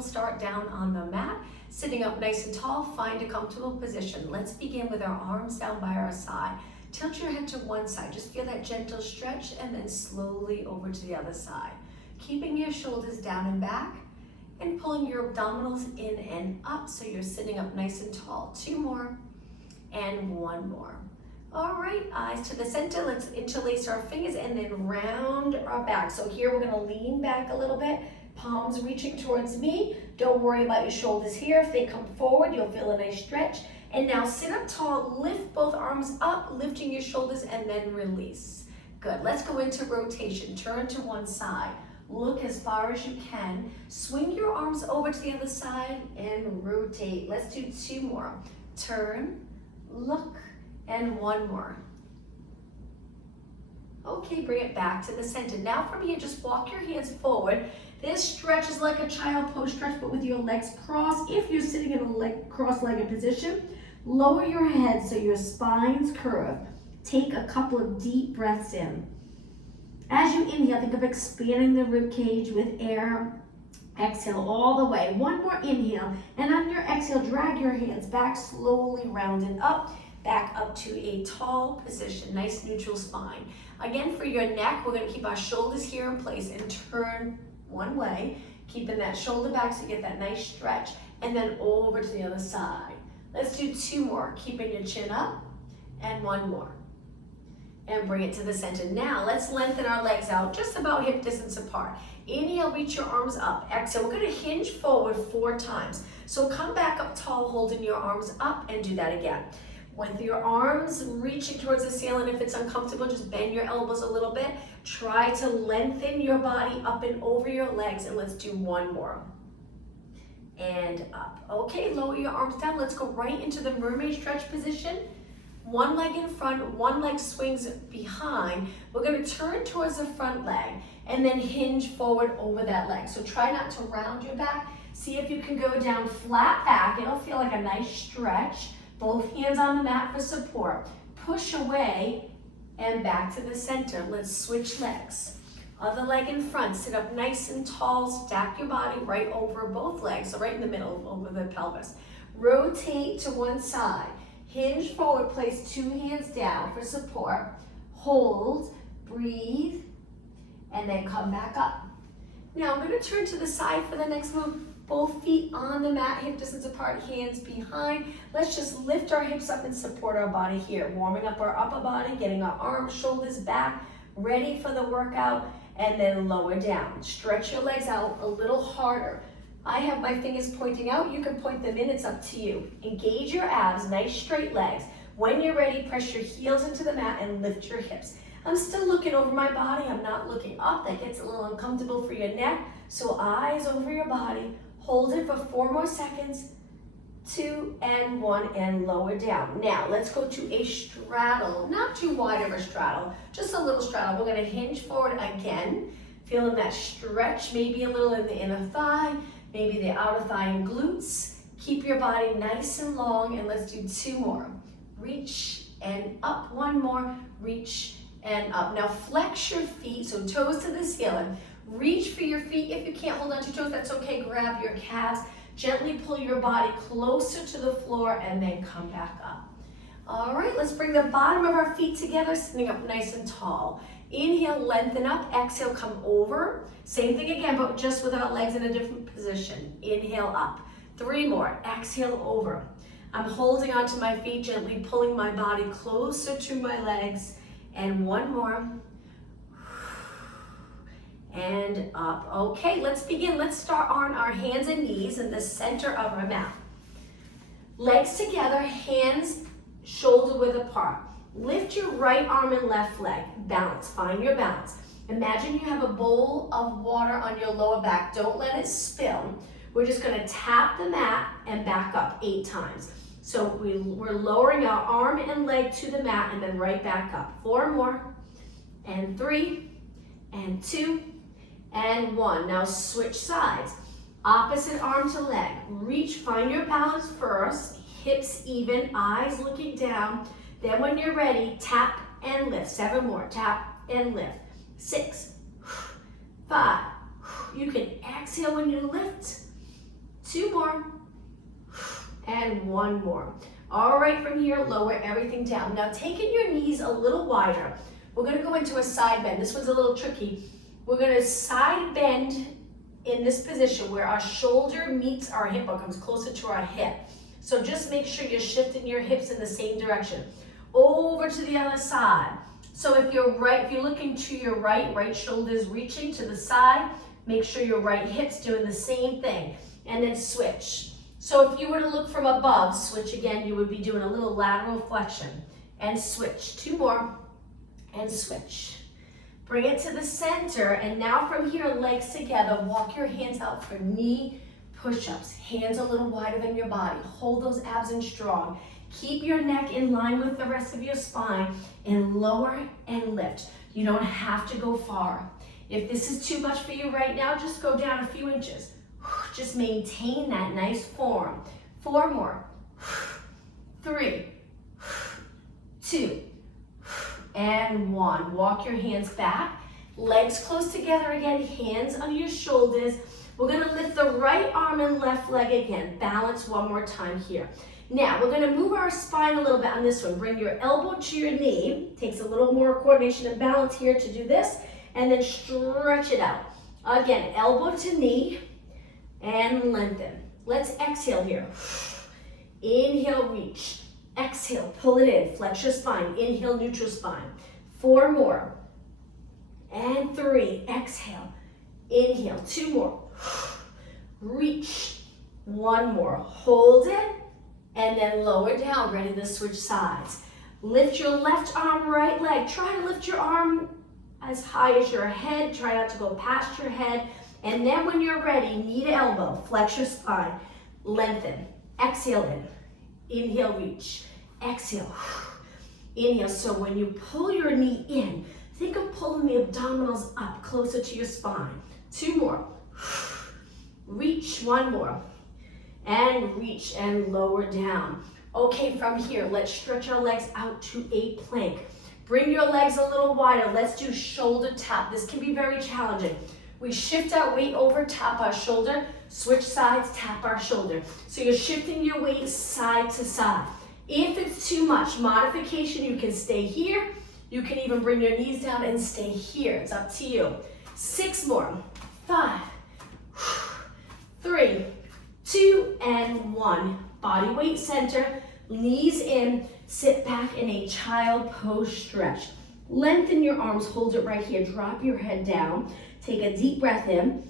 we'll start down on the mat, sitting up nice and tall. Find a comfortable position. Let's begin with our arms down by our side. Tilt your head to one side. Just feel that gentle stretch and then slowly over to the other side. Keeping your shoulders down and back and pulling your abdominals in and up so you're sitting up nice and tall. 2 more and 1 more. All right, eyes to the center. Let's interlace our fingers and then round our back. So here we're gonna lean back a little bit, palms reaching towards me. Don't worry about your shoulders here. If they come forward, you'll feel a nice stretch. And now sit up tall, lift both arms up, lifting your shoulders and then release. Good, let's go into rotation. Turn to one side. Look as far as you can. Swing your arms over to the other side and rotate. Let's do 2 more. Turn, look, and 1 more. Okay, bring it back to the center. Now from here, just walk your hands forward. This stretch is like a child pose stretch, but with your legs crossed. If you're sitting in a cross-legged position, lower your head so your spine's curved. Take a couple of deep breaths in. As you inhale, think of expanding the rib cage with air. Exhale all the way. 1 more inhale, and on your exhale, drag your hands back slowly, round and up. Back up to a tall position, nice neutral spine. Again, for your neck, we're gonna keep our shoulders here in place and turn one way, keeping that shoulder back so you get that nice stretch, and then over to the other side. Let's do 2 more, keeping your chin up, and 1 more. And bring it to the center. Now, let's lengthen our legs out just about hip distance apart. Inhale, reach your arms up. Exhale, we're gonna hinge forward 4 times. So come back up tall, holding your arms up, and do that again. With your arms reaching towards the ceiling, if it's uncomfortable, just bend your elbows a little bit. Try to lengthen your body up and over your legs, and let's do 1 more. And up. Okay, lower your arms down. Let's go right into the mermaid stretch position. 1 leg in front, 1 leg swings behind. We're gonna turn towards the front leg and then hinge forward over that leg. So try not to round your back. See if you can go down flat back. It'll feel like a nice stretch. Both hands on the mat for support. Push away and back to the center. Let's switch legs. Other leg in front, sit up nice and tall, stack your body right over both legs, so right in the middle, over the pelvis. Rotate to one side. Hinge forward, place 2 hands down for support. Hold, breathe, and then come back up. Now I'm gonna turn to the side for the next move. Both feet on the mat, hip distance apart, hands behind. Let's just lift our hips up and support our body here. Warming up our upper body, getting our arms, shoulders back, ready for the workout, and then lower down. Stretch your legs out a little harder. I have my fingers pointing out. You can point them in, it's up to you. Engage your abs, nice straight legs. When you're ready, press your heels into the mat and lift your hips. I'm still looking over my body. I'm not looking up. That gets a little uncomfortable for your neck. So eyes over your body. Hold it for 4 more seconds. 2 and 1 and lower down. Now let's go to a straddle. Not too wide of a straddle, just a little straddle. We're gonna hinge forward again. Feeling that stretch, maybe a little in the inner thigh, maybe the outer thigh and glutes. Keep your body nice and long, and let's do 2 more. Reach and up, 1 more, reach and up. Now flex your feet, so toes to the ceiling. Reach for your feet. If you can't hold on to your toes, that's okay. Grab your calves. Gently pull your body closer to the floor and then come back up. All right, let's bring the bottom of our feet together, sitting up nice and tall. Inhale, lengthen up. Exhale, come over. Same thing again, but just with our legs in a different position. Inhale up. 3 more. Exhale over. I'm holding onto my feet, gently pulling my body closer to my legs. And 1 more. And up. Okay, let's begin. Let's start on our hands and knees in the center of our mat. Legs together, hands shoulder width apart. Lift your right arm and left leg. Balance, find your balance. Imagine you have a bowl of water on your lower back. Don't let it spill. We're just gonna tap the mat and back up 8 times. So we're lowering our arm and leg to the mat and then right back up. 4 more, and 3, and 2, and 1. Now switch sides. Opposite arm to leg. Reach, find your balance first. Hips even, eyes looking down. Then when you're ready, tap and lift. 7 more, tap and lift. 6, 5. You can exhale when you lift. 2 more, and 1 more. All right, from here, lower everything down. Now, taking your knees a little wider, we're gonna go into a side bend. This one's a little tricky. We're gonna side bend in this position where our shoulder meets our hip or comes closer to our hip. So just make sure you're shifting your hips in the same direction. Over to the other side. So if you're looking to your right shoulder is reaching to the side, make sure your right hip's doing the same thing. And then switch. So if you were to look from above, switch again, you would be doing a little lateral flexion. And switch. 2 more. And switch. Bring it to the center, and now from here, legs together, walk your hands out for knee push-ups. Hands a little wider than your body. Hold those abs in strong. Keep your neck in line with the rest of your spine, and lower and lift. You don't have to go far. If this is too much for you right now, just go down a few inches. Just maintain that nice form. 4 more. 3, 2, and 1. Walk your hands back, legs close together again, hands on your shoulders. We're gonna lift the right arm and left leg again. Balance 1 more time here. Now, we're gonna move our spine a little bit on this one. Bring your elbow to your knee. Takes a little more coordination and balance here to do this, and then stretch it out. Again, elbow to knee, and lengthen. Let's exhale here. Inhale, reach. Exhale, pull it in, flex your spine. Inhale, neutral spine. 4 more. And 3, exhale. Inhale, 2 more. Reach. 1 more, hold it, and then lower down, ready to switch sides. Lift your left arm, right leg. Try to lift your arm as high as your head. Try not to go past your head. And then when you're ready, knee to elbow, flex your spine. Lengthen, exhale in. Inhale, reach. Exhale. Inhale. So when you pull your knee in, think of pulling the abdominals up closer to your spine. 2 more. Reach. 1 more. And reach and lower down. Okay, from here, let's stretch our legs out to a plank. Bring your legs a little wider. Let's do shoulder tap. This can be very challenging. We shift our weight over, tap our shoulder, switch sides, tap our shoulder. So you're shifting your weight side to side. If it's too much modification, you can stay here. You can even bring your knees down and stay here. It's up to you. 6 more. 5, 3, 2, and 1. Body weight center, knees in, sit back in a child pose stretch. Lengthen your arms, hold it right here. Drop your head down. Take a deep breath in.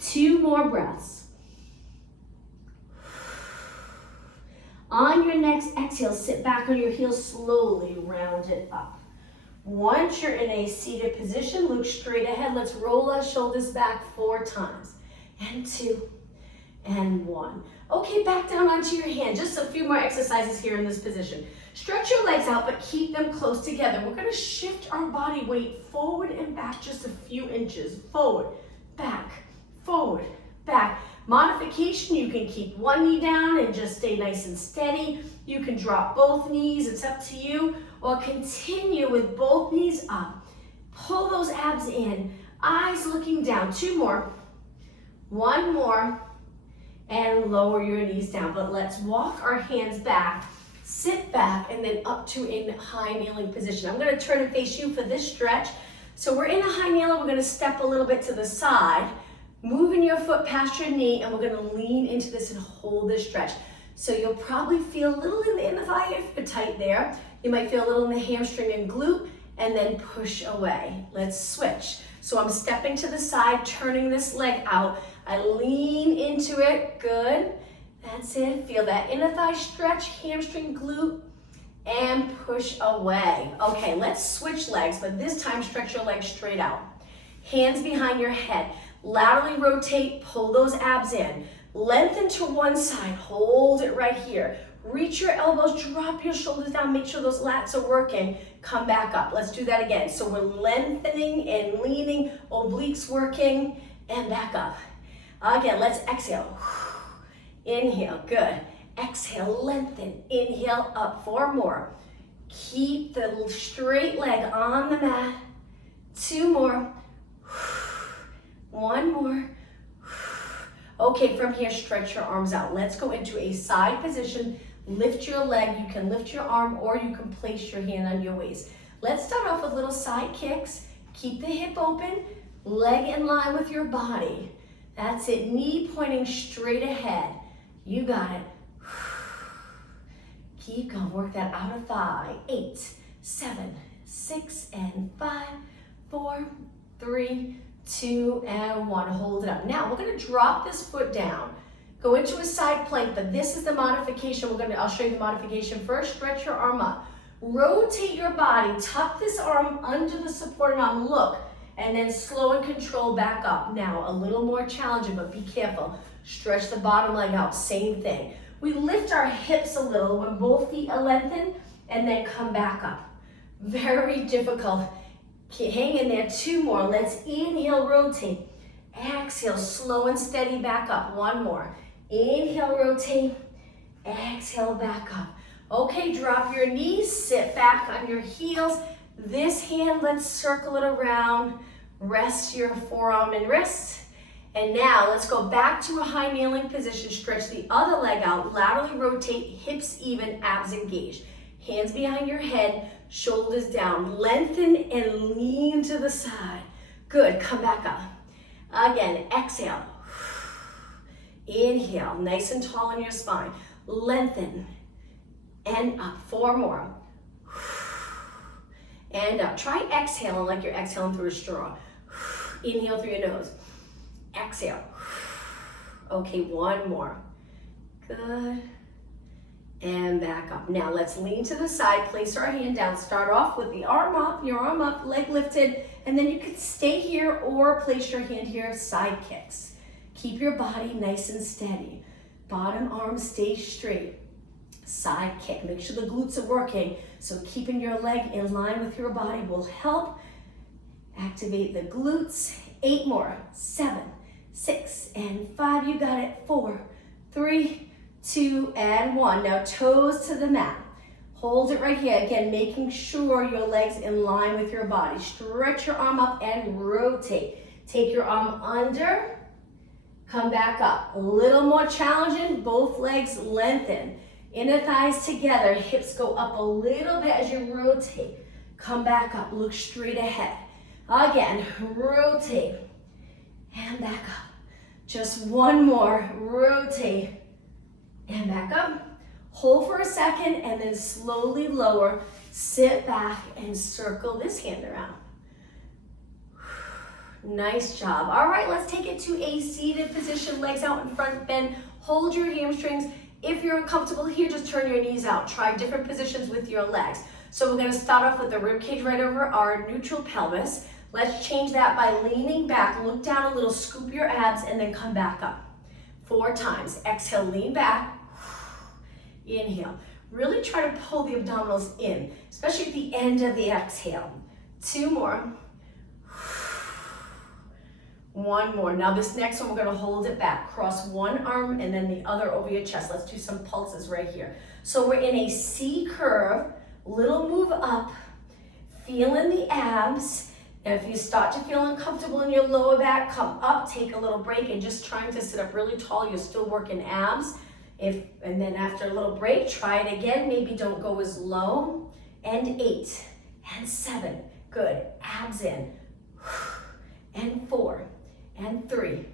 2 more breaths. On your next exhale, sit back on your heels, slowly round it up. Once you're in a seated position, look straight ahead. Let's roll our shoulders back 4 times. And 2, and 1. Okay, back down onto your hand. Just a few more exercises here in this position. Stretch your legs out, but keep them close together. We're gonna shift our body weight forward and back just a few inches. Forward, back, Modification, you can keep one knee down and just stay nice and steady. You can drop both knees, it's up to you, or continue with both knees up. Pull those abs in, eyes looking down. 2 more, 1 more, and lower your knees down. But let's walk our hands back, sit back, and then up to a high kneeling position. I'm gonna turn and face you for this stretch. So we're in a high kneeler, we're gonna step a little bit to the side, moving your foot past your knee, and we're gonna lean into this and hold this stretch. So you'll probably feel a little in the inner thigh if you're tight there. You might feel a little in the hamstring and glute, and then push away. Let's switch. So I'm stepping to the side, turning this leg out. I lean into it, good. That's it, feel that inner thigh stretch, hamstring, glute, and push away. Okay, let's switch legs, but this time stretch your legs straight out. Hands behind your head. Laterally rotate, pull those abs in. Lengthen to one side, hold it right here. Reach your elbows, drop your shoulders down, make sure those lats are working. Come back up, let's do that again. So we're lengthening and leaning, obliques working, and back up. Again, let's exhale. Inhale, good. Exhale, lengthen. Inhale, up, 4 more. Keep the straight leg on the mat. 2 more. 1 more. Okay, from here, stretch your arms out. Let's go into a side position. Lift your leg. You can lift your arm or you can place your hand on your waist. Let's start off with little side kicks. Keep the hip open, leg in line with your body. That's it, knee pointing straight ahead. You got it. Keep going, work that outer thigh. 8, 7, 6, and 5, 4, 3, 2, and 1. Hold it up. Now we're gonna drop this foot down. Go into a side plank, but this is the modification. I'll show you the modification first. Stretch your arm up. Rotate your body, tuck this arm under the supported arm, look, and then slow and control back up. Now, a little more challenging, but be careful. Stretch the bottom leg out, same thing. We lift our hips a little when both feet are lengthened, and then come back up. Very difficult. Hang in there, 2 more. Let's inhale, rotate. Exhale, slow and steady back up. 1 more. Inhale, rotate. Exhale, back up. Okay, drop your knees, sit back on your heels. This hand, let's circle it around. Rest your forearm and wrist. And now let's go back to a high kneeling position. Stretch the other leg out, laterally rotate, hips even, abs engaged. Hands behind your head, shoulders down. Lengthen and lean to the side. Good, come back up. Again, exhale. Inhale, nice and tall in your spine. Lengthen and up. 4 more. And up. Try exhaling like you're exhaling through a straw. Inhale through your nose. Exhale. Okay, 1 more. Good. And back up. Now let's lean to the side, place our hand down. Start off with the arm up, your arm up, leg lifted, and then you can stay here or place your hand here, side kicks. Keep your body nice and steady. Bottom arm stays straight. Side kick, make sure the glutes are working. So keeping your leg in line with your body will help activate the glutes. 8 more, 7, 6, and 5, you got it. 4, 3, 2, and 1. Now toes to the mat. Hold it right here. Again, making sure your leg's in line with your body. Stretch your arm up and rotate. Take your arm under, come back up. A little more challenging, both legs lengthen. Inner thighs together, hips go up a little bit as you rotate. Come back up, look straight ahead. Again, rotate and back up. Just 1 more, rotate and back up. Hold for a second and then slowly lower. Sit back and circle this hand around. Nice job. All right, let's take it to a seated position, legs out in front, bend. Hold your hamstrings. If you're uncomfortable here, just turn your knees out. Try different positions with your legs. So we're gonna start off with the rib cage right over our neutral pelvis. Let's change that by leaning back. Look down a little, scoop your abs, and then come back up. 4 times. Exhale, lean back. Inhale. Really try to pull the abdominals in, especially at the end of the exhale. 2 more. 1 more. Now this next one, we're gonna hold it back. Cross one arm and then the other over your chest. Let's do some pulses right here. So we're in a C curve, little move up, feeling the abs. And if you start to feel uncomfortable in your lower back, come up, take a little break, and just trying to sit up really tall, you're still working abs. And then after a little break, try it again. Maybe don't go as low. And 8, and 7, good. Abs in. And 4, and 3,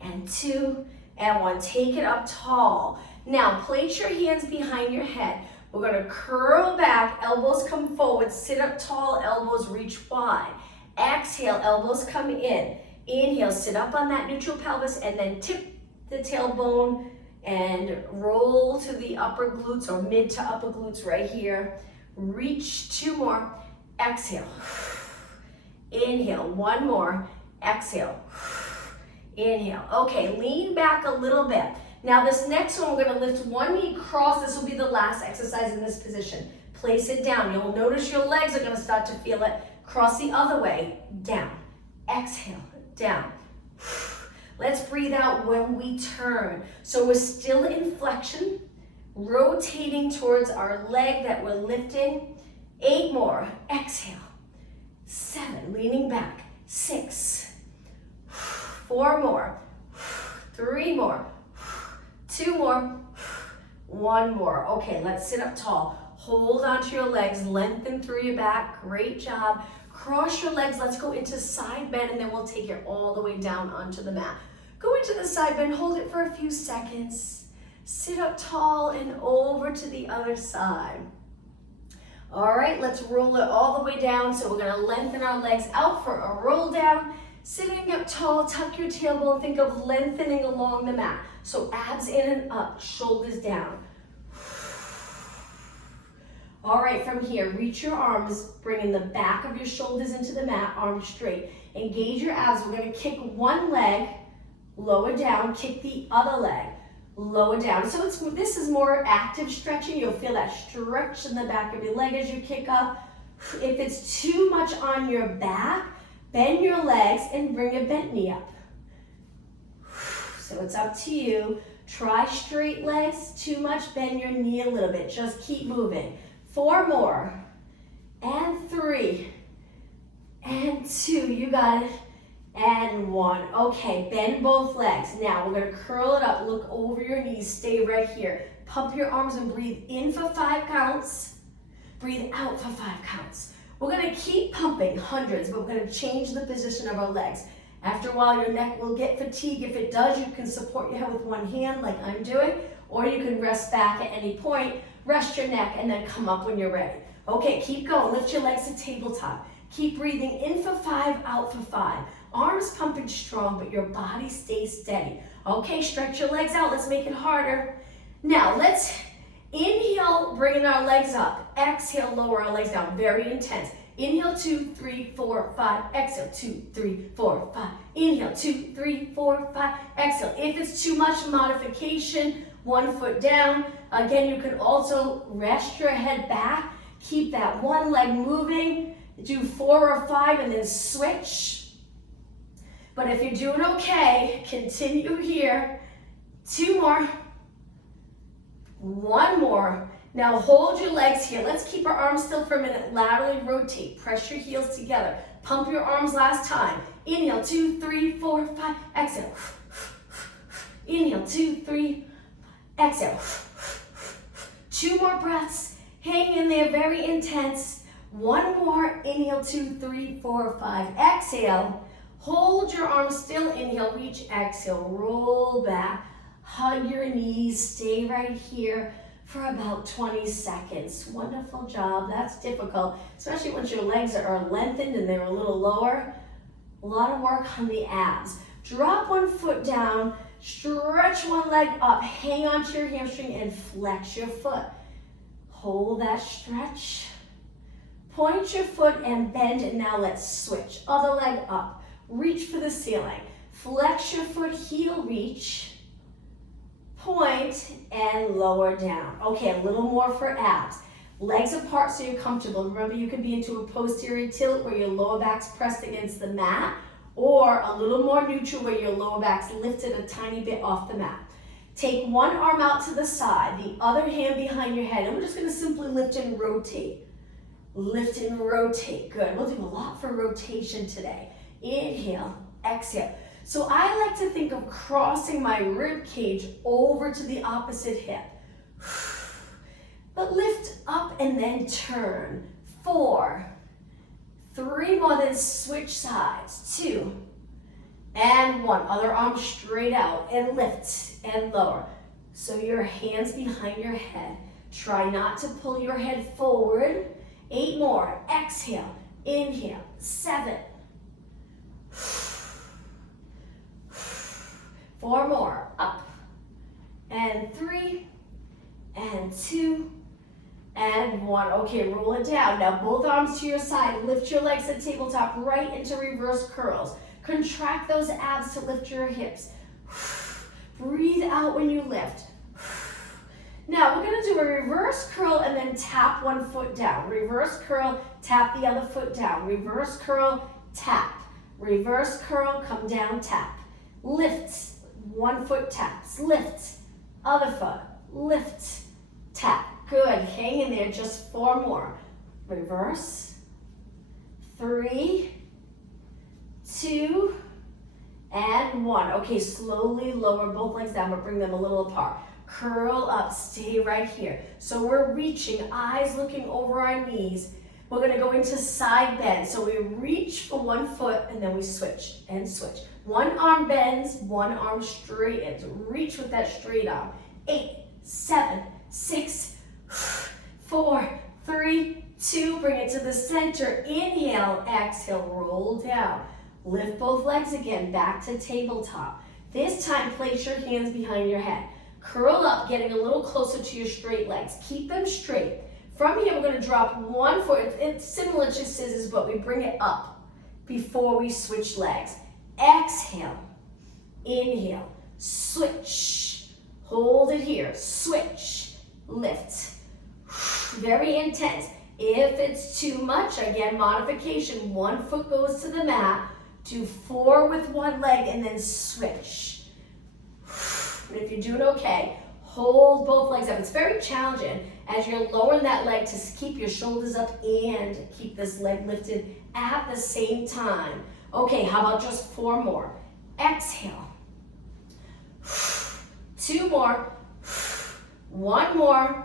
and 2, and 1. Take it up tall. Now place your hands behind your head. We're gonna curl back, elbows come forward, sit up tall, elbows reach wide. Exhale, elbows come in. Inhale, sit up on that neutral pelvis, and then tip the tailbone and roll to the upper glutes or mid to upper glutes right here. Reach. 2 more. Exhale. Inhale. 1 more. Exhale. Inhale. Okay, lean back a little bit. Now this next one, we're gonna lift one knee, cross. This will be the last exercise in this position. Place it down. You'll notice your legs are gonna start to feel it. Cross the other way, down. Exhale, down. Let's breathe out when we turn. So we're still in flexion, rotating towards our leg that we're lifting. 8 more. Exhale. 7, leaning back. 6. 4 more. 3 more, 2 more, 1 more. Okay, let's sit up tall. Hold onto your legs, lengthen through your back. Great job. Cross your legs. Let's go into side bend, and then we'll take it all the way down onto the mat. Go into the side bend, hold it for a few seconds. Sit up tall and over to the other side. All right, let's roll it all the way down. So we're gonna lengthen our legs out for a roll down. Sitting up tall, tuck your tailbone, think of lengthening along the mat. So abs in and up, shoulders down. All right, from here, reach your arms, bringing the back of your shoulders into the mat, arms straight. Engage your abs. We're gonna kick one leg, lower down, kick the other leg, lower down. So this is more active stretching. You'll feel that stretch in the back of your leg as you kick up. If it's too much on your back, bend your legs and bring a bent knee up. So it's up to you. Try straight legs. Too much, bend your knee a little bit. Just keep moving. 4 more, and 3, and 2, you got it, and 1. Okay, bend both legs. Now we're gonna curl it up, look over your knees, stay right here. Pump your arms and breathe in for 5 counts, breathe out for 5 counts. We're gonna keep pumping, hundreds, but we're gonna change the position of our legs. After a while, your neck will get fatigued. If it does, you can support your head with one hand like I'm doing, or you can rest back at any point. Rest your neck and then come up when you're ready. Okay, keep going. Lift your legs to tabletop. Keep breathing in for 5, out for 5. Arms pumping strong, but your body stays steady. Okay, stretch your legs out. Let's make it harder. Now, let's inhale, bringing our legs up. Exhale, lower our legs down. Very intense. Inhale, 2, 3, 4, 5. Exhale, 2, 3, 4, 5. Inhale, 2, 3, 4, 5. Exhale. If it's too much, modification, 1 foot down. Again, you can also rest your head back. Keep that one leg moving. Do 4 or 5 and then switch. But if you're doing okay, continue here. 2 more. 1 more. Now hold your legs here. Let's keep our arms still for a minute. Laterally rotate. Press your heels together. Pump your arms last time. Inhale, 2, 3, 4, 5. Exhale. Inhale, 2, 3. Exhale. 2 more breaths. Hang in there, very intense. 1 more. Inhale, 2, 3, 4, 5. Exhale. Hold your arms still. Inhale, reach. Exhale, roll back. Hug your knees. Stay right here for about 20 seconds. Wonderful job. That's difficult, especially once your legs are lengthened and they're a little lower. A lot of work on the abs. Drop 1 foot down. Stretch 1 leg up, hang onto your hamstring and flex your foot. Hold that stretch. Point your foot and bend, and now let's switch. Other leg up, reach for the ceiling. Flex your foot, heel reach. Point and lower down. Okay, a little more for abs. Legs apart so you're comfortable. Remember, you can be into a posterior tilt where your lower back's pressed against the mat, or a little more neutral where your lower back's lifted a tiny bit off the mat. Take one arm out to the side, the other hand behind your head, and we're just gonna simply lift and rotate. Lift and rotate, good. We'll do a lot for rotation today. Inhale, exhale. So I like to think of crossing my rib cage over to the opposite hip. But lift up and then turn. 4, 3 more, then switch sides. 2, and 1. Other arm straight out and lift and lower. So your hands behind your head. Try not to pull your head forward. 8 more. Exhale. Inhale. 7. 4 more. Up. And 3. And 2. And 1. Okay, roll it down. Now both arms to your side. Lift your legs to tabletop right into reverse curls. Contract those abs to lift your hips. Breathe out when you lift. Now we're gonna do a reverse curl and then tap 1 foot down. Reverse curl, tap the other foot down. Reverse curl, tap. Reverse curl, come down, tap. Lift, 1 foot taps. Lift, other foot, lift, tap. Good, hang in there, just 4 more. Reverse, 3, 2, and 1. Okay, slowly lower both legs down, but bring them a little apart. Curl up, stay right here. So we're reaching, eyes looking over our knees. We're gonna go into side bend. So we reach for one foot and then we switch and switch. One arm bends, one arm straightens. Reach with that straight arm. 8, 7, 6, 4, 3, 2. Bring it to the center. Inhale, exhale, roll down. Lift both legs again, back to tabletop. This time, place your hands behind your head. Curl up, getting a little closer to your straight legs. Keep them straight. From here, we're gonna drop one foot. It's similar to scissors, but we bring it up before we switch legs. Exhale, inhale, switch. Hold it here, switch, lift. Very intense. If it's too much, again, modification. One foot goes to the mat. Do 4 with one leg and then switch. And if you're doing okay, hold both legs up. It's very challenging as you're lowering that leg to keep your shoulders up and keep this leg lifted at the same time. Okay, how about just 4 more? Exhale. 2 more. 1 more.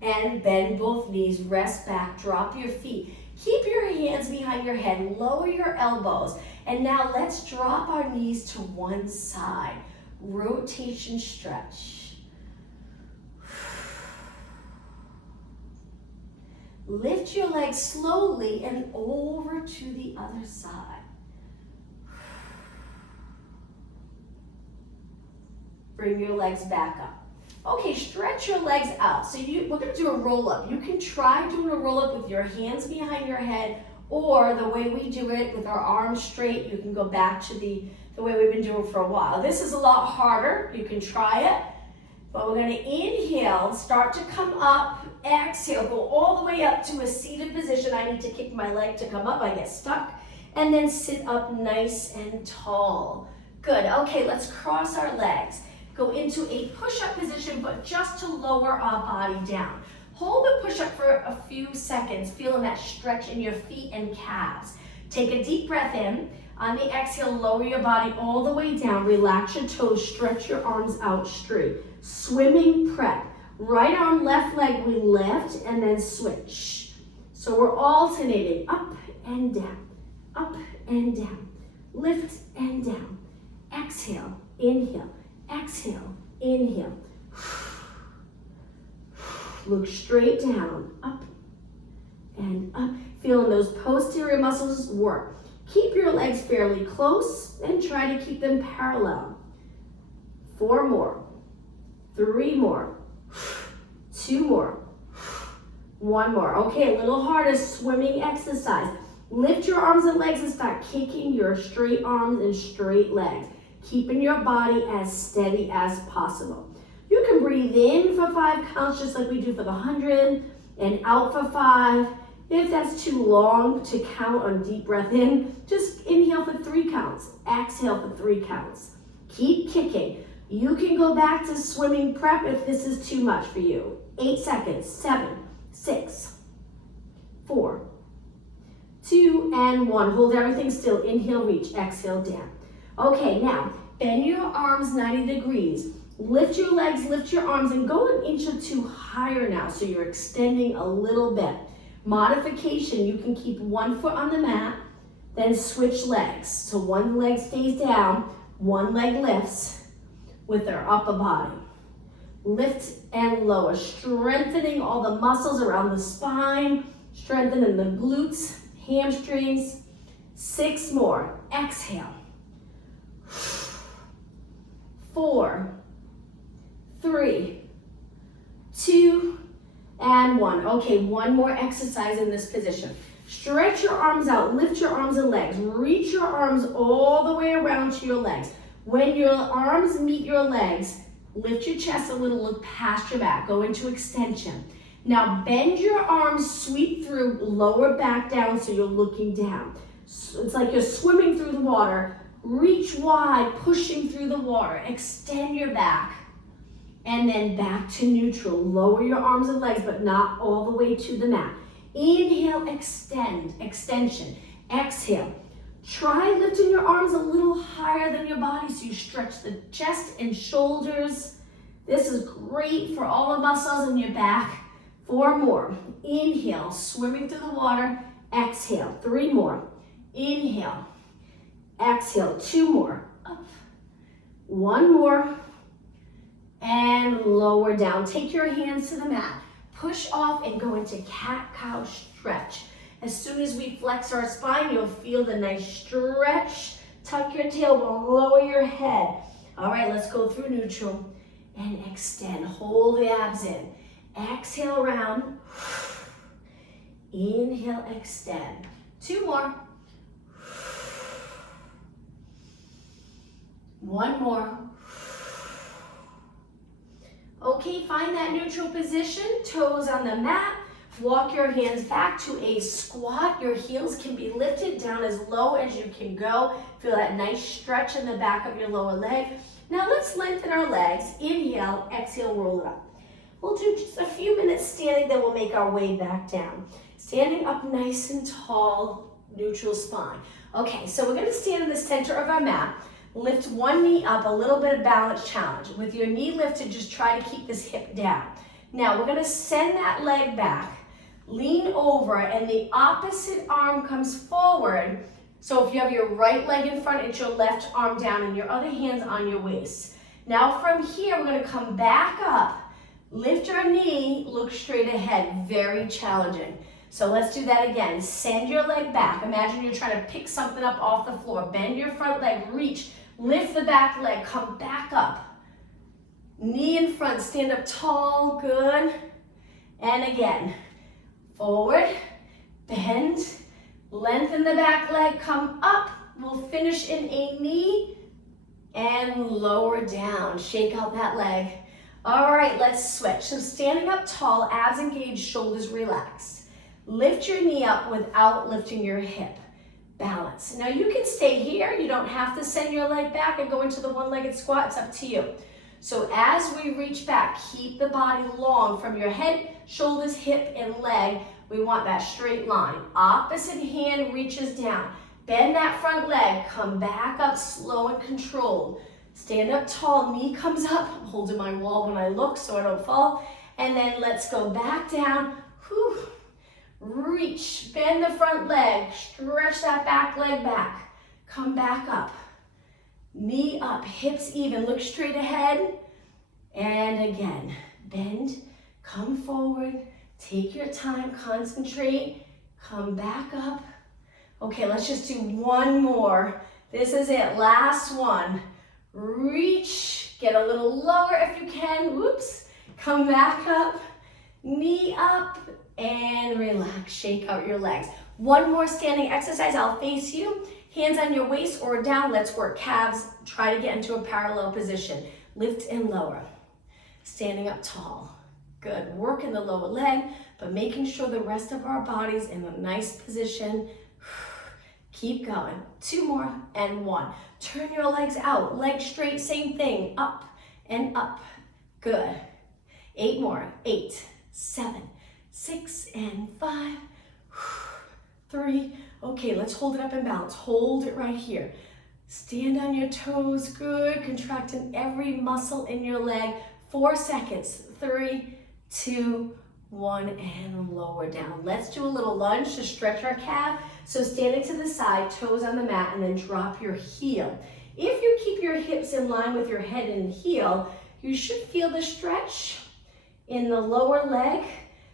And bend both knees, rest back, drop your feet. Keep your hands behind your head, lower your elbows. And now let's drop our knees to one side. Rotation stretch. Lift your legs slowly and over to the other side. Bring your legs back up. Okay, stretch your legs out. So we're gonna do a roll up. You can try doing a roll up with your hands behind your head, or the way we do it with our arms straight. You can go back to the way we've been doing for a while. This is a lot harder. You can try it, but we're gonna inhale, start to come up, exhale, go all the way up to a seated position. I need to kick my leg to come up, I get stuck, and then sit up nice and tall. Good, okay, let's cross our legs. Go into a push-up position, but just to lower our body down. Hold the push-up for a few seconds, feeling that stretch in your feet and calves. Take a deep breath in. On the exhale, lower your body all the way down. Relax your toes, stretch your arms out straight. Swimming prep. Right arm, left leg, we lift and then switch. So we're alternating up and down, up and down, lift and down. Exhale, inhale. Exhale, inhale. Look straight down, up and up. Feeling those posterior muscles work. Keep your legs fairly close and try to keep them parallel. 4 more, 3 more, 2 more, 1 more. Okay, a little harder, swimming exercise. Lift your arms and legs and start kicking your straight arms and straight legs. Keeping your body as steady as possible. You can breathe in for 5 counts, just like we do for the 100, and out for 5. If that's too long to count on deep breath in, just inhale for 3 counts, exhale for 3 counts. Keep kicking. You can go back to swimming prep if this is too much for you. 8 seconds, 7, 6, 4, 2, and 1. Hold everything still. Inhale, reach, exhale, down. Okay, now bend your arms 90 degrees. Lift your legs, lift your arms, and go an inch or 2 higher now. So you're extending a little bit. Modification, you can keep 1 foot on the mat, then switch legs. So one leg stays down, one leg lifts with their upper body. Lift and lower, strengthening all the muscles around the spine, strengthening the glutes, hamstrings. 6 more, exhale. 4, 3, 2, and 1. Okay, 1 more exercise in this position. Stretch your arms out, lift your arms and legs. Reach your arms all the way around to your legs. When your arms meet your legs, lift your chest a little, look past your back, go into extension. Now bend your arms, sweep through, lower back down so you're looking down. So it's like you're swimming through the water. Reach wide, pushing through the water. Extend your back. And then back to neutral. Lower your arms and legs, but not all the way to the mat. Inhale, extend, extension. Exhale, Try lifting your arms a little higher than your body so you stretch the chest and shoulders. This is great for all the muscles in your back. 4 more. Inhale, swimming through the water. Exhale, 3 more. Inhale, exhale, 2 more. Up. 1 more. And lower down. Take your hands to the mat. Push off and go into cat-cow stretch. As soon as we flex our spine, you'll feel the nice stretch. Tuck your tailbone, lower your head. All right, let's go through neutral and extend. Hold the abs in. Exhale, round. Inhale, extend. 2 more. 1 more. Okay, find that neutral position, toes on the mat. Walk your hands back to a squat. Your heels can be lifted down as low as you can go. Feel that nice stretch in the back of your lower leg. Now let's lengthen our legs. Inhale, exhale, roll it up. We'll do just a few minutes standing, then we'll make our way back down. Standing up nice and tall, neutral spine. Okay, so we're gonna stand in the center of our mat. Lift one knee up, a little bit of balance challenge. With your knee lifted, just try to keep this hip down. Now we're gonna send that leg back. Lean over and the opposite arm comes forward. So if you have your right leg in front, it's your left arm down and your other hand's on your waist. Now from here, we're gonna come back up. Lift your knee, look straight ahead. Very challenging. So let's do that again. Send your leg back. Imagine you're trying to pick something up off the floor. Bend your front leg, reach. Lift the back leg, come back up. Knee in front, stand up tall, good. And again, forward, bend, lengthen the back leg, come up. We'll finish in a knee and lower down. Shake out that leg. All right, let's switch. So standing up tall, abs engaged, shoulders relaxed. Lift your knee up without lifting your hip. Balance. Now you can stay here. You don't have to send your leg back and go into the one-legged squat. It's up to you. So as we reach back, keep the body long from your head, shoulders, hip, and leg. We want that straight line. Opposite hand reaches down. Bend that front leg. Come back up slow and controlled. Stand up tall. Knee comes up. I'm holding my wall when I look so I don't fall. And then let's go back down. Whew. Reach, bend the front leg, stretch that back leg back. Come back up. Knee up, hips even, look straight ahead. And again, bend, come forward, take your time, concentrate, come back up. Okay, let's just do one more. This is it, last one. Reach, get a little lower if you can, whoops. Come back up, knee up, and relax, shake out your legs. One more standing exercise, I'll face you. Hands on your waist or down, let's work calves. Try to get into a parallel position. Lift and lower. Standing up tall. Good, work in the lower leg, but making sure the rest of our body's in a nice position. Keep going, 2 more and 1. Turn your legs out, legs straight, same thing, up and up. Good, 8 more, 8, 7, 6 and 5, 3. Okay, let's hold it up in balance. Hold it right here. Stand on your toes, good. Contracting every muscle in your leg. 4 seconds, 3, 2, 1, and lower down. Let's do a little lunge to stretch our calf. So standing to the side, toes on the mat, and then drop your heel. If you keep your hips in line with your head and heel, you should feel the stretch in the lower leg.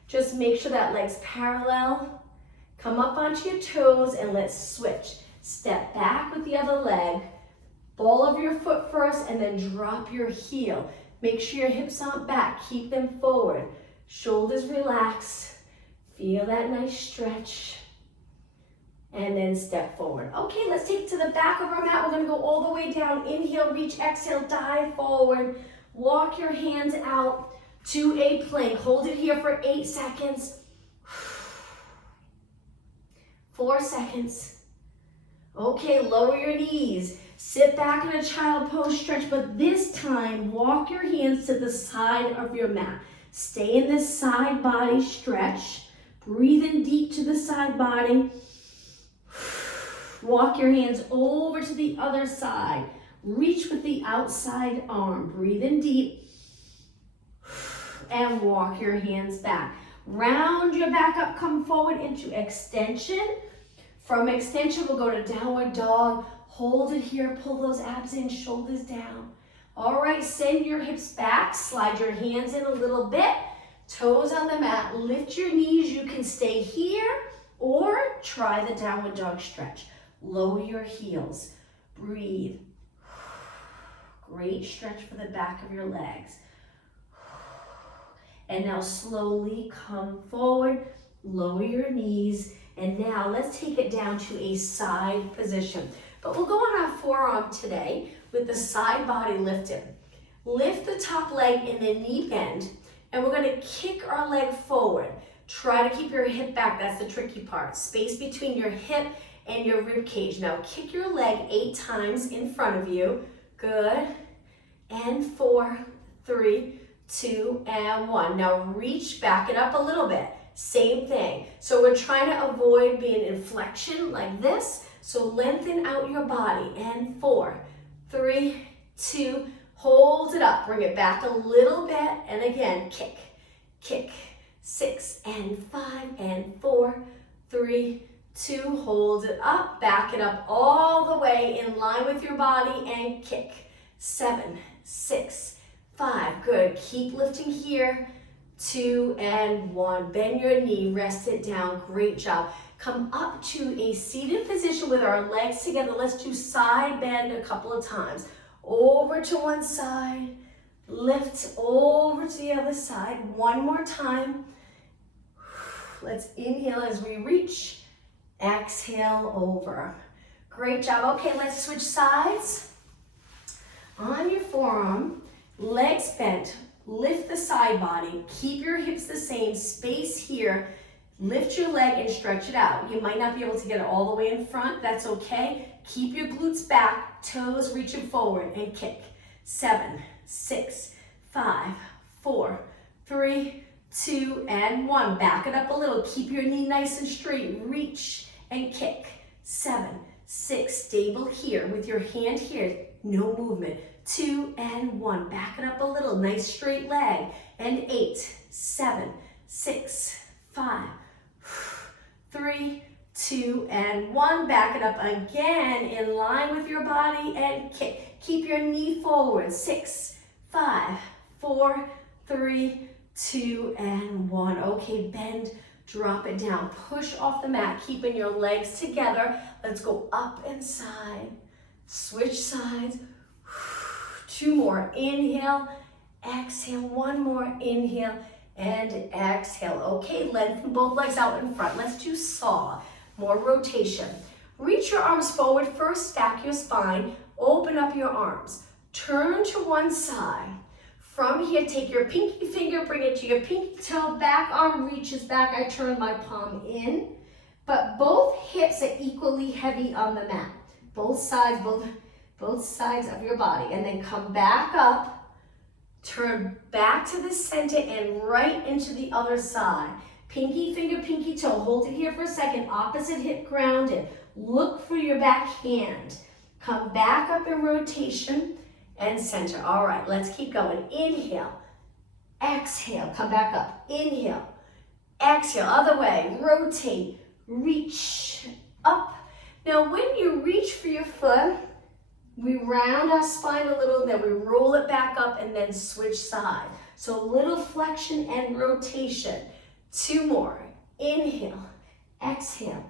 Just make sure that leg's parallel. Come up onto your toes and let's switch. Step back with the other leg. Ball of your foot first and then drop your heel. Make sure your hips aren't back. Keep them forward. Shoulders relaxed. Feel that nice stretch. And then step forward. Okay, let's take it to the back of our mat. We're gonna go all the way down. Inhale, reach, exhale, dive forward. Walk your hands out to a plank. Hold it here for 8 seconds. 4 seconds. Okay, lower your knees. Sit back in a child pose stretch, but this time, walk your hands to the side of your mat. Stay in this side body stretch. Breathe in deep to the side body. Walk your hands over to the other side. Reach with the outside arm. Breathe in deep. And walk your hands back. Round your back up, come forward into extension. From extension, we'll go to downward dog. Hold it here, pull those abs in, shoulders down. All right, send your hips back, slide your hands in a little bit. Toes on the mat, lift your knees. You can stay here or try the downward dog stretch. Lower your heels, breathe. Great stretch for the back of your legs. And now slowly come forward, lower your knees, and now let's take it down to a side position. But we'll go on our forearm today with the side body lifted. Lift the top leg in the knee bend, and we're gonna kick our leg forward. Try to keep your hip back, that's the tricky part. Space between your hip and your rib cage. Now kick your leg 8 times in front of you. Good. And 4, 3, 2, and 1. Now reach, back it up a little bit. Same thing. So we're trying to avoid being in flexion like this. So lengthen out your body. And 4, 3, 2, hold it up. Bring it back a little bit. And again, kick, kick. 6 and 5 and 4, 3, 2, hold it up. Back it up all the way in line with your body and kick. 7, 6, 5. Good. Keep lifting here. 2 and 1. Bend your knee, rest it down. Great job. Come up to a seated position with our legs together. Let's do side bend a couple of times. Over to one side. Lift over to the other side. One more time. Let's inhale as we reach. Exhale over. Great job. Okay, let's switch sides. On your forearm, legs bent. Lift the side body. Keep your hips the same. Space here. Lift your leg and stretch it out. You might not be able to get it all the way in front. That's okay. Keep your glutes back. Toes reaching forward and kick. 7, 6, 5, 4, 3, 2, and 1. Back it up a little. Keep your knee nice and straight. Reach and kick. 7, 6. Stable here with your hand here. No movement. 2 and 1. Back it up a little. Nice straight leg. And 8, 7, 6, 5, 3, 2, and 1. Back it up again in line with your body and kick. Keep your knee forward. 6, 5, 4, 3, 2, and 1. Okay, bend, drop it down. Push off the mat, keeping your legs together. Let's go up and side. Switch sides. 2 more. Inhale, exhale. 1 more. Inhale and exhale. Okay, lengthen both legs out in front. Let's do saw. More rotation. Reach your arms forward first. Stack your spine. Open up your arms. Turn to one side. From here, take your pinky finger, bring it to your pinky toe. Back arm reaches back. I turn my palm in. But both hips are equally heavy on the mat. Both sides of your body. And then come back up. Turn back to the center and right into the other side. Pinky finger, pinky toe. Hold it here for a second. Opposite hip grounded. Look for your back hand. Come back up in rotation and center. All right, let's keep going. Inhale, exhale, come back up. Inhale, exhale, other way. Rotate, reach, up. Now when you reach for your foot, we round our spine a little, then we roll it back up and then switch side. So a little flexion and rotation. 2 more. Inhale, exhale,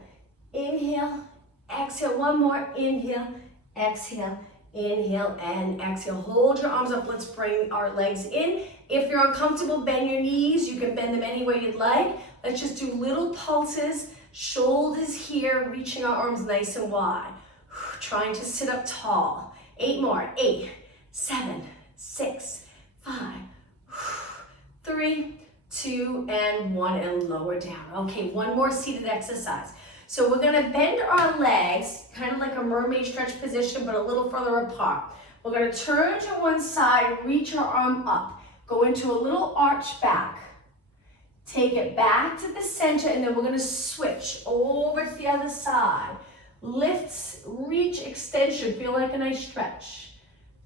inhale, exhale. 1 more. Inhale, exhale, inhale, and exhale. Hold your arms up. Let's bring our legs in. If you're uncomfortable, bend your knees. You can bend them any way you'd like. Let's just do little pulses. Shoulders here, reaching our arms nice and wide. Trying to sit up tall. 8 more. 8, 7, 6, 5, 3, 2, and 1, and lower down. Okay, 1 more seated exercise. So we're gonna bend our legs, kind of like a mermaid stretch position, but a little further apart. We're gonna turn to one side, reach our arm up, go into a little arch back. Take it back to the center, and then we're gonna switch over to the other side. Lifts, reach, extension. Feel like a nice stretch.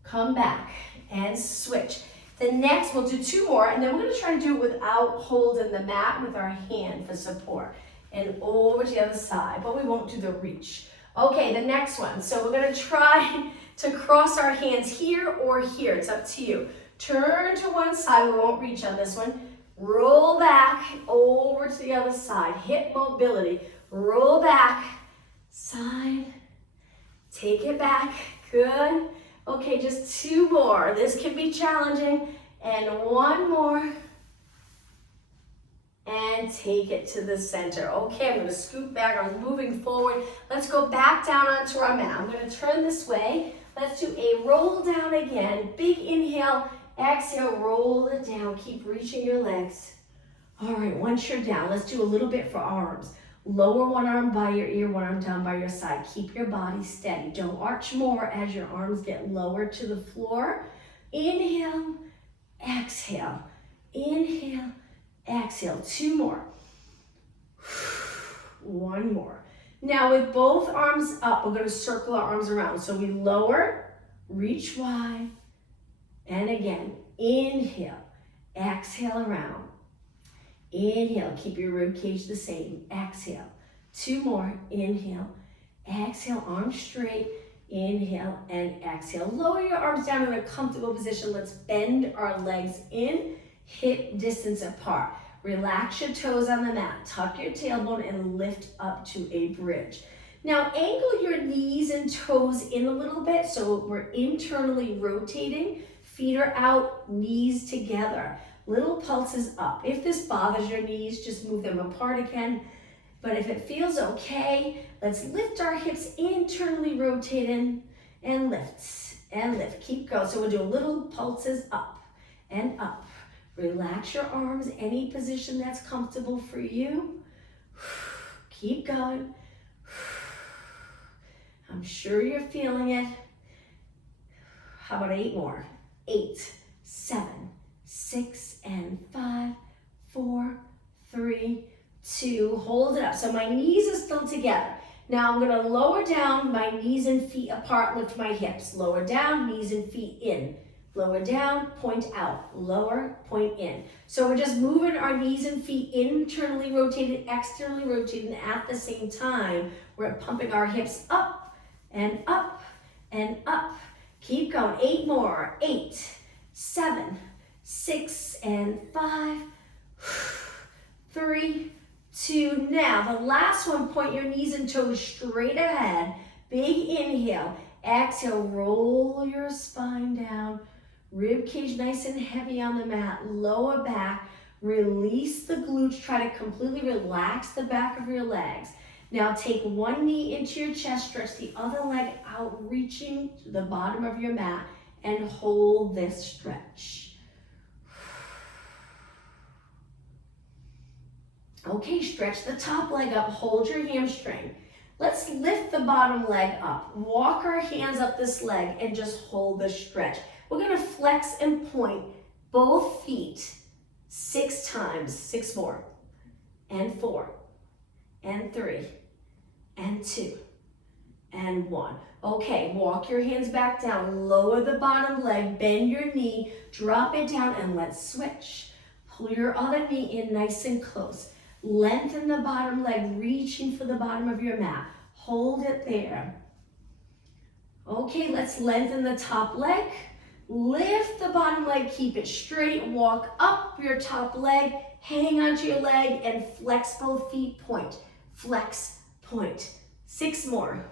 Come back and switch. The next, we'll do 2 more, and then we're going to try to do it without holding the mat with our hand for support. And over to the other side, but we won't do the reach. Okay, the next one. So we're going to try to cross our hands here or here. It's up to you. Turn to one side. We won't reach on this one. Roll back over to the other side. Hip mobility. Roll back. Side. Take it back. Good. Okay, just 2 more. This can be challenging. And 1 more. And take it to the center. Okay, I'm going to scoot back. I'm moving forward. Let's go back down onto our mat. I'm going to turn this way. Let's do a roll down again. Big inhale. Exhale, roll it down. Keep reaching your legs. All right, once you're down, let's do a little bit for arms. Lower one arm by your ear, one arm down by your side. Keep your body steady. Don't arch more as your arms get lower to the floor. Inhale, exhale. Inhale, exhale. 2 more. 1 more. Now with both arms up, we're going to circle our arms around. So we lower, reach wide, and again, inhale, exhale around. Inhale, keep your rib cage the same. Exhale. 2 more. Inhale, exhale, arms straight. Inhale and exhale. Lower your arms down in a comfortable position. Let's bend our legs in, hip distance apart. Relax your toes on the mat. Tuck your tailbone and lift up to a bridge. Now angle your knees and toes in a little bit so we're internally rotating. Feet are out, knees together. Little pulses up. If this bothers your knees, just move them apart again. But if it feels okay, let's lift our hips internally rotating and lift and lift. Keep going. So we'll do little pulses up and up. Relax your arms, any position that's comfortable for you. Keep going. I'm sure you're feeling it. How about 8 more? 8, 7, 6, and 5, 4, 3, 2. Hold it up. So my knees are still together. Now I'm going to lower down, my knees and feet apart, lift my hips. Lower down, knees and feet in. Lower down, point out. Lower, point in. So we're just moving our knees and feet internally rotated, externally rotated at the same time. We're pumping our hips up and up and up. Keep going. 8 more. 8, 7, 6, and 5, 3, 2. Now, the last one, point your knees and toes straight ahead. Big inhale. Exhale, roll your spine down. Rib cage nice and heavy on the mat. Lower back. Release the glutes. Try to completely relax the back of your legs. Now take one knee into your chest. Stretch the other leg out, reaching to the bottom of your mat. And hold this stretch. Okay, stretch the top leg up. Hold your hamstring. Let's lift the bottom leg up. Walk our hands up this leg and just hold the stretch. We're going to flex and point both feet 6 times. 6 more. And 4. And 3. And 2. And 1. Okay, walk your hands back down. Lower the bottom leg. Bend your knee. Drop it down and let's switch. Pull your other knee in nice and close. Lengthen the bottom leg, reaching for the bottom of your mat. Hold it there. Okay, let's lengthen the top leg. Lift the bottom leg, keep it straight. Walk up your top leg, hang onto your leg, and flex both feet, point. Flex, point. 6 more.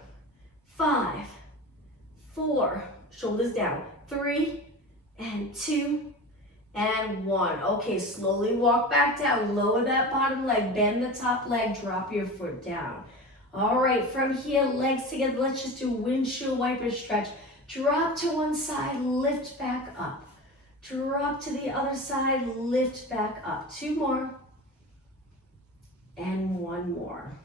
5, 4, shoulders down. 3, and 2, and 1. Okay, slowly walk back down. Lower that bottom leg, bend the top leg, drop your foot down. All right, from here, legs together. Let's just do windshield wiper stretch. Drop to one side, lift back up. Drop to the other side, lift back up. 2 more. And 1 more.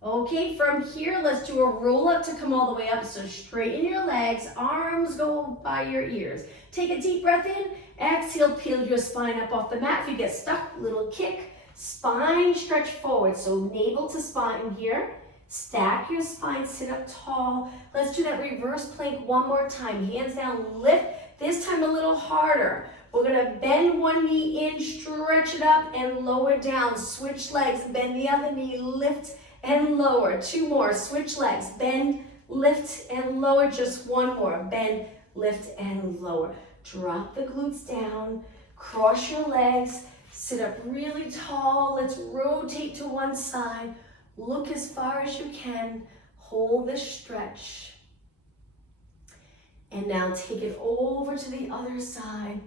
Okay, from here, let's do a roll up to come all the way up. So straighten your legs, arms go by your ears. Take a deep breath in, exhale, peel your spine up off the mat. If you get stuck, little kick, spine stretch forward. So navel to spine here. Stack your spine, sit up tall. Let's do that reverse plank one more time. Hands down, lift. This time a little harder. We're gonna bend one knee in, stretch it up and lower down. Switch legs, bend the other knee, lift and lower. 2 more, switch legs, bend, lift and lower. Just 1 more, bend, lift and lower. Drop the glutes down, cross your legs, sit up really tall. Let's rotate to one side. Look as far as you can. Hold this stretch. And now take it over to the other side.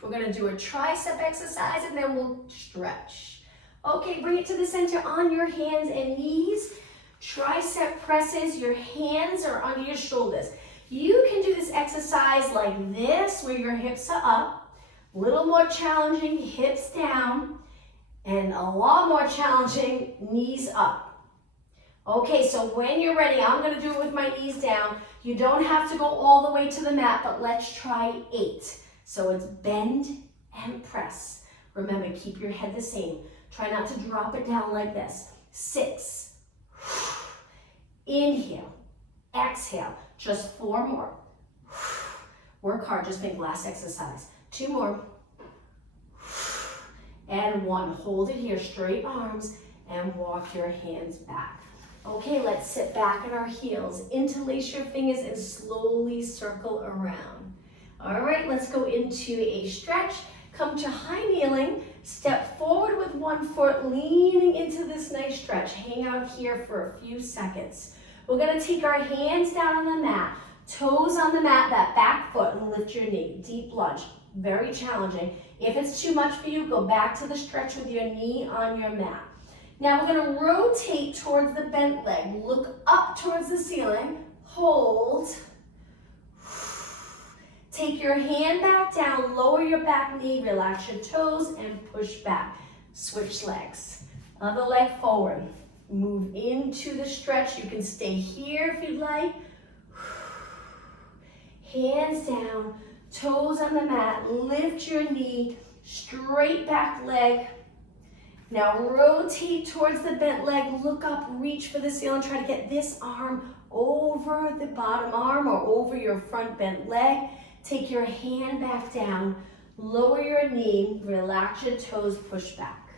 We're gonna do a tricep exercise and then we'll stretch. Okay, bring it to the center on your hands and knees. Tricep presses, your hands are under your shoulders. You can do this exercise like this, where your hips are up. A little more challenging, hips down. And a lot more challenging, knees up. Okay, so when you're ready, I'm gonna do it with my knees down. You don't have to go all the way to the mat, but let's try 8. So it's bend and press. Remember, keep your head the same. Try not to drop it down like this. 6. Inhale, exhale. Just 4 more. Work hard, just think last exercise. 2 more. And 1, hold it here, straight arms, and walk your hands back. Okay, let's sit back at our heels. Interlace your fingers and slowly circle around. All right, let's go into a stretch. Come to high kneeling, step forward with 1 foot, leaning into this nice stretch. Hang out here for a few seconds. We're gonna take our hands down on the mat, toes on the mat, that back foot, and lift your knee. Deep lunge, very challenging. If it's too much for you, go back to the stretch with your knee on your mat. Now we're gonna rotate towards the bent leg. Look up towards the ceiling, hold. Take your hand back down, lower your back knee, relax your toes, and push back. Switch legs. Other leg forward. Move into the stretch. You can stay here if you'd like. Hands down, toes on the mat, lift your knee, straight back leg. Now rotate towards the bent leg, look up, reach for the ceiling, try to get this arm over the bottom arm or over your front bent leg. Take your hand back down, lower your knee, relax your toes, push back.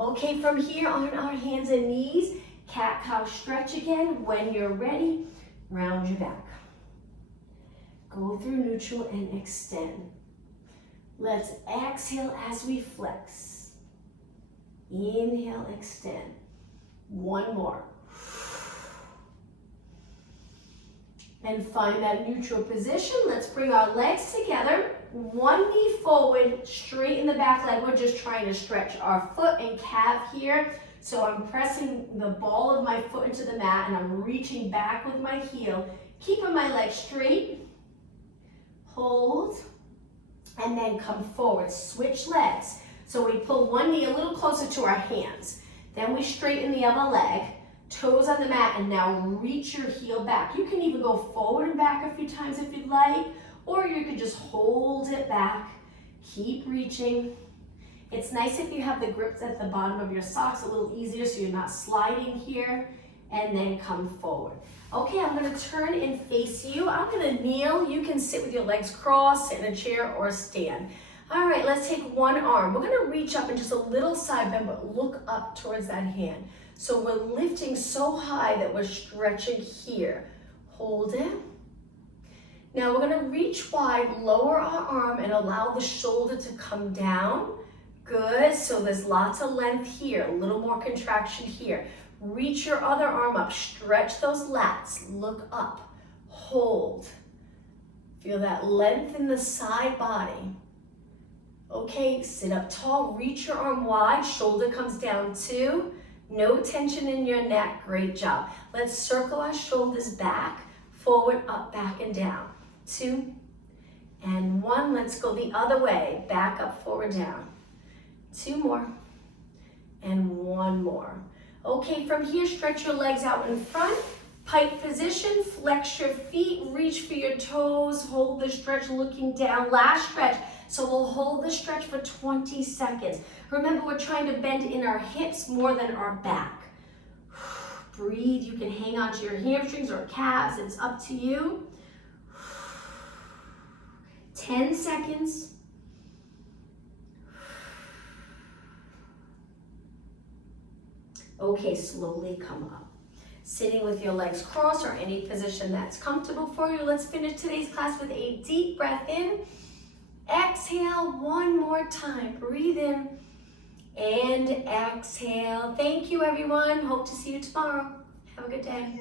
Okay, from here on our hands and knees, cat-cow stretch again. When you're ready, round your back. Go through neutral and extend. Let's exhale as we flex. Inhale, extend. 1 more. And find that neutral position. Let's bring our legs together. 1 knee forward, straighten the back leg. We're just trying to stretch our foot and calf here. So I'm pressing the ball of my foot into the mat and I'm reaching back with my heel, keeping my leg straight. Hold, and then come forward. Switch legs. So we pull 1 knee a little closer to our hands. Then we straighten the other leg. Toes on the mat, and now reach your heel back. You can even go forward and back a few times if you'd like, or you could just hold it back. Keep reaching. It's nice if you have the grips at the bottom of your socks, a little easier so you're not sliding here, and then come forward. Okay, I'm gonna turn and face you. I'm gonna kneel. You can sit with your legs crossed, sit in a chair or stand. All right, let's take 1 arm. We're gonna reach up and just a little side bend, but look up towards that hand. So we're lifting so high that we're stretching here. Hold it. Now we're gonna reach wide, lower our arm and allow the shoulder to come down. Good, so there's lots of length here, a little more contraction here. Reach your other arm up, stretch those lats, look up, hold. Feel that length in the side body. Okay, sit up tall, reach your arm wide, shoulder comes down too. No tension in your neck, great job. Let's circle our shoulders back, forward, up, back, and down. 2 and 1, let's go the other way. Back, up, forward, down. 2 more and 1 more. Okay, from here, stretch your legs out in front. Pike position, flex your feet, reach for your toes, hold the stretch looking down. Last stretch, so we'll hold the stretch for 20 seconds. Remember, we're trying to bend in our hips more than our back. Breathe. You can hang on to your hamstrings or calves. It's up to you. 10 seconds. Okay, slowly come up. Sitting with your legs crossed or any position that's comfortable for you. Let's finish today's class with a deep breath in. Exhale one more time. Breathe in and exhale. Thank you, everyone. Hope to see you tomorrow. Have a good day.